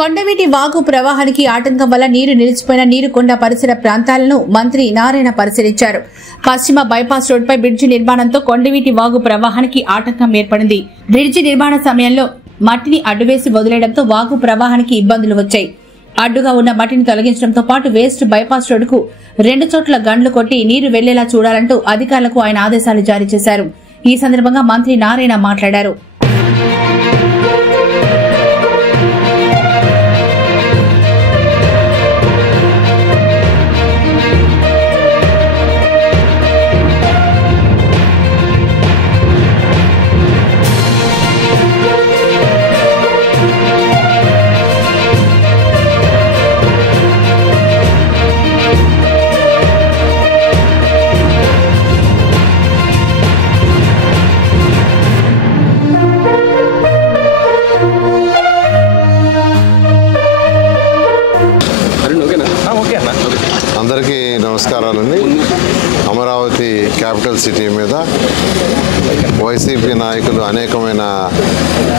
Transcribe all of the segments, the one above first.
కొండవీటి వాగు ప్రవాహానికి ఆటంకం వల్ల నీరు నిలిచిపోయిన నీరుకొండ పరిసర ప్రాంతాలను మంత్రి నారాయణ పరిశీలించారు. పశ్చిమ బైపాస్ రోడ్డుపై బ్రిడ్జి నిర్మాణంతో కొండవీటి వాగు ప్రవాహానికి ఆటంకం ఏర్పడింది. బ్రిడ్జి నిర్మాణ సమయంలో మట్టిని అడ్డువేసి వదిలేయడంతో వాగు ప్రవాహానికి ఇబ్బందులు వచ్చాయి. అడ్డుగా ఉన్న మట్టిని తొలగించడంతో పాటు వేస్ట్ బైపాస్ రోడ్డుకు 2 చోట్ల గండ్లు కొట్టి నీరు వెళ్లేలా చూడాలంటూ అధికారులకు ఆయన ఆదేశాలు జారీ చేశారు. ఈ సందర్భంగా మంత్రి నారాయణ మాట్లాడారు. అందరికీ నమస్కారాలండి. అమరావతి క్యాపిటల్ సిటీ మీద వైసీపీ నాయకులు అనేకమైన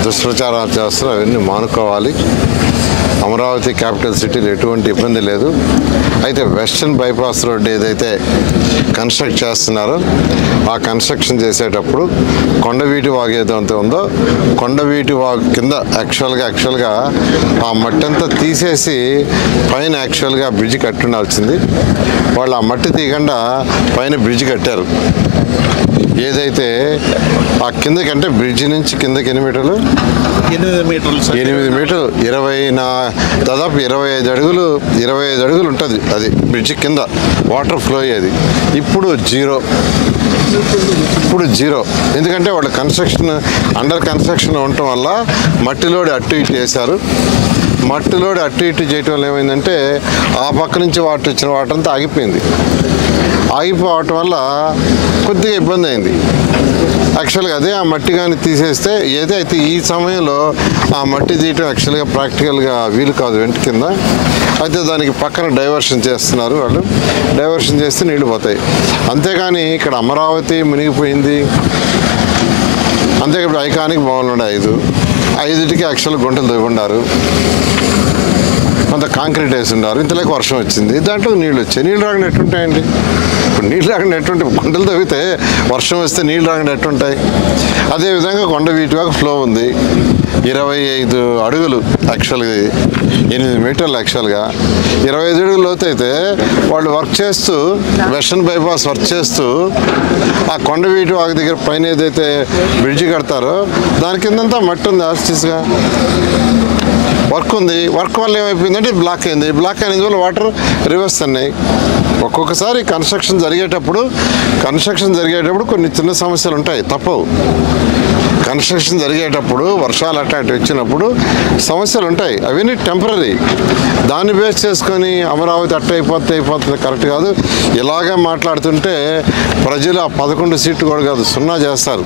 దుష్ప్రచారాలు చేస్తారు. అవన్నీ మానుకోవాలి. అమరావతి క్యాపిటల్ సిటీలో ఎటువంటి ఇబ్బంది లేదు. అయితే వెస్టర్న్ బైపాస్ రోడ్ ఏదైతే కన్స్ట్రక్ట్ చేస్తున్నారో ఆ కన్స్ట్రక్షన్ చేసేటప్పుడు కొండవీటి వాగు ఏదైతే ఉందో కొండవీటి వాగు కింద యాక్చువల్గా ఆ మట్టి అంతా తీసేసి పైన యాక్చువల్గా బ్రిడ్జ్ కట్టుండాల్సింది. వాళ్ళు ఆ మట్టి తీయకుండా పైన బ్రిడ్జ్ కట్టారు. ఏదైతే ఆ కిందకంటే బ్రిడ్జి నుంచి కిందకి 8 మీటర్లు 8 మీటర్లు దాదాపు 25 అడుగులు ఉంటుంది. అది బ్రిడ్జి కింద వాటర్ ఫ్లో అయ్యేది. ఇప్పుడు జీరో. ఎందుకంటే వాళ్ళు అండర్ కన్స్ట్రక్షన్ ఉండటం వల్ల మట్టిలోడి అటు ఇటు వేశారు. మట్టిలోడి అటు ఇటు చేయటం వల్ల ఏమైందంటే ఆ పక్క నుంచి వచ్చిన వాటర్ అంతా ఆగిపోవటం వల్ల కొద్దిగా ఇబ్బంది అయింది. యాక్చువల్గా అదే ఆ మట్టి కానీ తీసేస్తే ఏదైతే ఈ సమయంలో ఆ మట్టి తీయటం యాక్చువల్గా ప్రాక్టికల్గా వీలు కాదు వెంట కింద. అయితే దానికి పక్కన డైవర్షన్ చేస్తున్నారు. వాళ్ళు డైవర్షన్ చేస్తే నీళ్లు పోతాయి. అంతేగాని ఇక్కడ అమరావతి మునిగిపోయింది. అంతేకాదు ఐకానిక్ భవన్లు ఉన్నాయి 5టికి యాక్చువల్ గుంటలు తవ్వుకున్నారు. కొంత కాంక్రీట్ వేసి ఉన్నారు. ఇంతలోకి వర్షం వచ్చింది. దాంట్లో నీళ్ళు వచ్చాయి. నీళ్ళు రాకుండా ఎట్టుంటాయండి? ఇప్పుడు నీళ్ళు రాకుండా ఎట్టుంటాయి? గుంటలు తవ్వితే వర్షం వస్తే నీళ్ళు రాకుండా ఎట్టుంటాయి? అదేవిధంగా కొండవీటి వాగు ఫ్లో ఉంది. 25 అడుగులు యాక్చువల్గా 8 మీటర్లు యాక్చువల్గా 25 అడుగులు లోతు అయితే వాళ్ళు వర్క్ చేస్తూ వెస్టర్న్ బైపాస్ వర్క్ చేస్తూ ఆ కొండవీటి వాగు దగ్గర పైన ఏదైతే బ్రిడ్జి కడతారో దాని కిందంతా మట్టి ఉంది. ఆస్టిస్గా వర్క్ ఉంది. వర్క్ వల్ల ఏమైపోయిందంటే బ్లాక్ అయింది. బ్లాక్ అయిన వల్ల వాటర్ రివర్స్ అన్నాయి. ఒక్కొక్కసారి కన్స్ట్రక్షన్ జరిగేటప్పుడు కొన్ని చిన్న సమస్యలు ఉంటాయి, తప్పవు. కన్స్ట్రక్షన్ జరిగేటప్పుడు వర్షాలు అటు వచ్చినప్పుడు సమస్యలు ఉంటాయి. అవన్నీ టెంపరీ. దాన్ని బేస్ చేసుకొని అమరావతి అయిపోతుంది కరెక్ట్ కాదు. ఇలాగే మాట్లాడుతుంటే ప్రజలు ఆ 11 సీట్లు కూడా కాదు 0 చేస్తారు.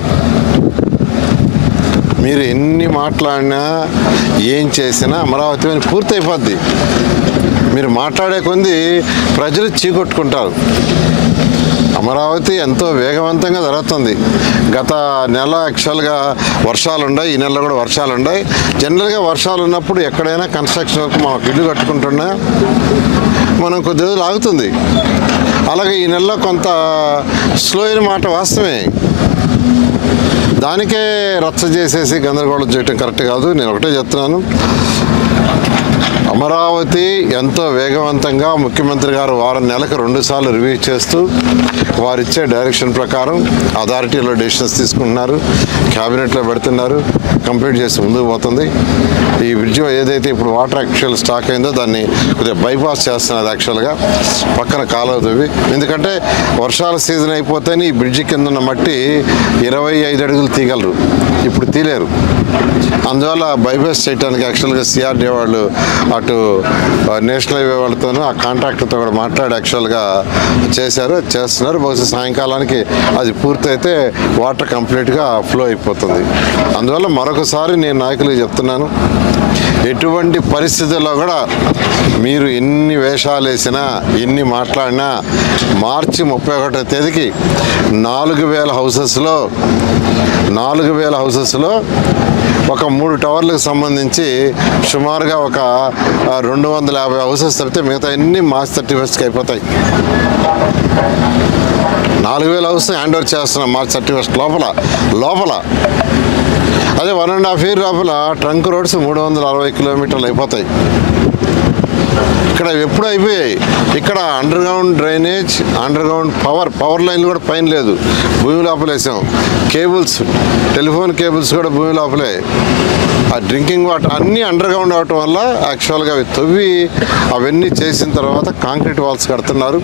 మీరు ఎన్ని మాట్లాడినా ఏం చేసినా అమరావతి అని పూర్తయిపోద్ది. మీరు మాట్లాడే కొంది ప్రజలు చీకొట్టుకుంటారు. అమరావతి ఎంతో వేగవంతంగా జరుగుతుంది. గత నెల యాక్చువల్గా వర్షాలు ఉన్నాయి. ఈ నెలలో కూడా వర్షాలు ఉన్నాయి. జనరల్గా వర్షాలు ఉన్నప్పుడు ఎక్కడైనా కన్స్ట్రక్షన్ వరకు మనం ఇల్లు కట్టుకుంటున్నా మనం కొద్ది రోజులు ఆగుతుంది. అలాగే ఈ నెలలో కొంత స్లో అయిన మాట వాస్తవమే. దానికే రచ్చ చేసేసి గందరగోళం చేయటం కరెక్ట్ కాదు. నేను ఒకటే చెప్తున్నాను, అమరావతి ఎంతో వేగవంతంగా ముఖ్యమంత్రి గారు నెలకు 2 సార్లు రివ్యూ చేస్తూ వారిచ్చే డైరెక్షన్ ప్రకారం అథారిటీలో డెసిషన్స్ తీసుకుంటున్నారు. క్యాబినెట్లో పెడుతున్నారు. కంప్లీట్ చేసి ముందుకు పోతుంది. ఈ బ్రిడ్జ్ ఏదైతే ఇప్పుడు వాటర్ యాక్చువల్ స్టాక్ అయిందో దాన్ని కొద్దిగా బైపాస్ చేస్తున్నారు. యాక్చువల్గా పక్కన కాలువ తవ్వి, ఎందుకంటే వర్షాల సీజన్ అయిపోతేనే ఈ బ్రిడ్జి కింద ఉన్న మట్టి 25 అడుగులు తీయగలరు. ఇప్పుడు తీలేరు. అందువల్ల బైపాస్ చేయడానికి యాక్చువల్గా సిఆర్డీ వాళ్ళు అటు నేషనల్ హైవే వాళ్ళతోనూ ఆ కాంట్రాక్టర్తో కూడా మాట్లాడి యాక్చువల్గా చేస్తున్నారు. బహుశా సాయంకాలానికి అది పూర్తయితే వాటర్ కంప్లీట్గా ఫ్లో అయిపోతుంది. అందువల్ల మరొకసారి నేను నాయకులకు చెప్తున్నాను, ఎటువంటి పరిస్థితుల్లో కూడా మీరు ఎన్ని వేషాలు వేసినా ఎన్ని మాట్లాడినా మార్చి 31వ తేదీకి 4000 హౌసెస్లో ఒక 3 టవర్లకు సంబంధించి సుమారుగా ఒక 250 హౌసెస్ తప్పితే మిగతా అన్ని మార్చ్ 31కి అయిపోతాయి. 4000 హౌస్ హ్యాండ్ ఓవర్ చేస్తున్నాం మార్చ్ 31 లోపల. అదే 1.5 year లోపల ట్రంక్ రోడ్స్ 360 కిలోమీటర్లు అయిపోతాయి. ఇక్కడ ఎప్పుడు అయిపోయాయి. ఇక్కడ under ground drainage, under ground power లైన్లు కూడా పైన లేదు, భూమి లోపల వేసాం. కేబుల్స్, టెలిఫోన్ కేబుల్స్ కూడా భూమి లోపలే. ఆ డ్రింకింగ్ వాటర్ అన్నీ అండర్ గ్రౌండ్ అవటం వల్ల యాక్చువల్గా అవి తవ్వి అవన్నీ చేసిన తర్వాత కాంక్రీట్ వాల్స్ కడుతున్నారు.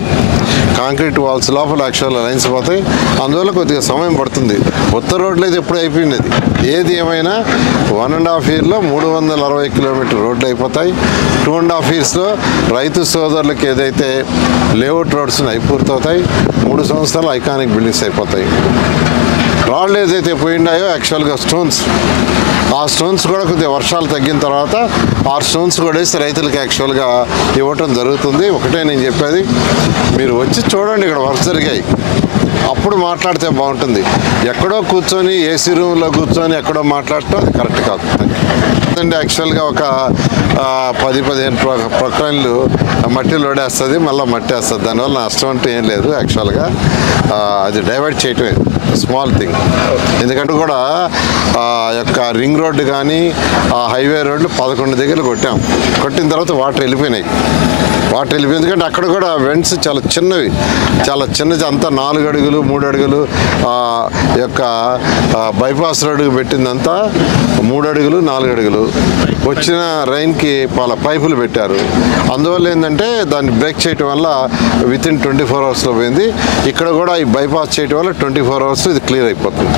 కాంక్రీట్ వాల్స్ లోపల యాక్చువల్గా లైన్స్ పోతాయి. అందువల్ల కొద్దిగా సమయం పడుతుంది. ఉత్తర రోడ్లు అయితే ఎప్పుడు అయిపోయింది. ఏది ఏమైనా 1.5 yearలో 360 కిలోమీటర్ రోడ్లు అయిపోతాయి. 2.5 yearsలో రైతు సోదరులకు ఏదైతే లేఅవుట్ రోడ్స్ పూర్తవుతాయి. 3 సంవత్సరాలు ఐకానిక్ బిల్డింగ్స్ అయిపోతాయి. రాళ్ళు ఏదైతే పోయిండాయో యాక్చువల్గా ఆ స్టోన్స్ కూడా కొద్దిగా వర్షాలు తగ్గిన తర్వాత ఆ స్టోన్స్ కూడా వేసి రైతులకు యాక్చువల్గా ఇవ్వటం జరుగుతుంది. ఒకటే నేను చెప్పేది, మీరు వచ్చి చూడండి ఇక్కడ వర్క్ జరిగాయి, అప్పుడు మాట్లాడితే బాగుంటుంది. ఎక్కడో కూర్చొని ఏసీ రూమ్లో కూర్చొని ఎక్కడో మాట్లాడటం అది కరెక్ట్ కాదు. యాక్చువల్గా ఒక 10-15 ప్రొక్లైన్లు మట్టి లోడేస్తుంది, మళ్ళీ మట్టి వేస్తుంది. దానివల్ల నష్టం అంటూ ఏం లేదు. యాక్చువల్గా అది డైవర్ట్ చేయటమే స్మాల్ థింగ్. ఎందుకంటే కూడా యొక్క రింగ్ రోడ్డు కానీ హైవే రోడ్లు 11 దగ్గర కొట్టిన తర్వాత వాటర్ వెళ్ళిపోయినాయి. ఎందుకంటే అక్కడ కూడా వెంట్స్ చాలా చిన్నవి, అంతా 4 అడుగులు 3 అడుగులు. యొక్క బైపాస్ రోడ్డుకు పెట్టిందంతా 3 అడుగులు 4 అడుగులు. వచ్చిన రైన్కి పైపులు పెట్టారు. అందువల్ల ఏంటంటే దాన్ని బ్రేక్ చేయటం వల్ల వితిన్ 24 hours పోయింది. ఇక్కడ కూడా ఈ బైపాస్ చేయటం వల్ల 24 hours ఇది క్లియర్ అయిపోతుంది.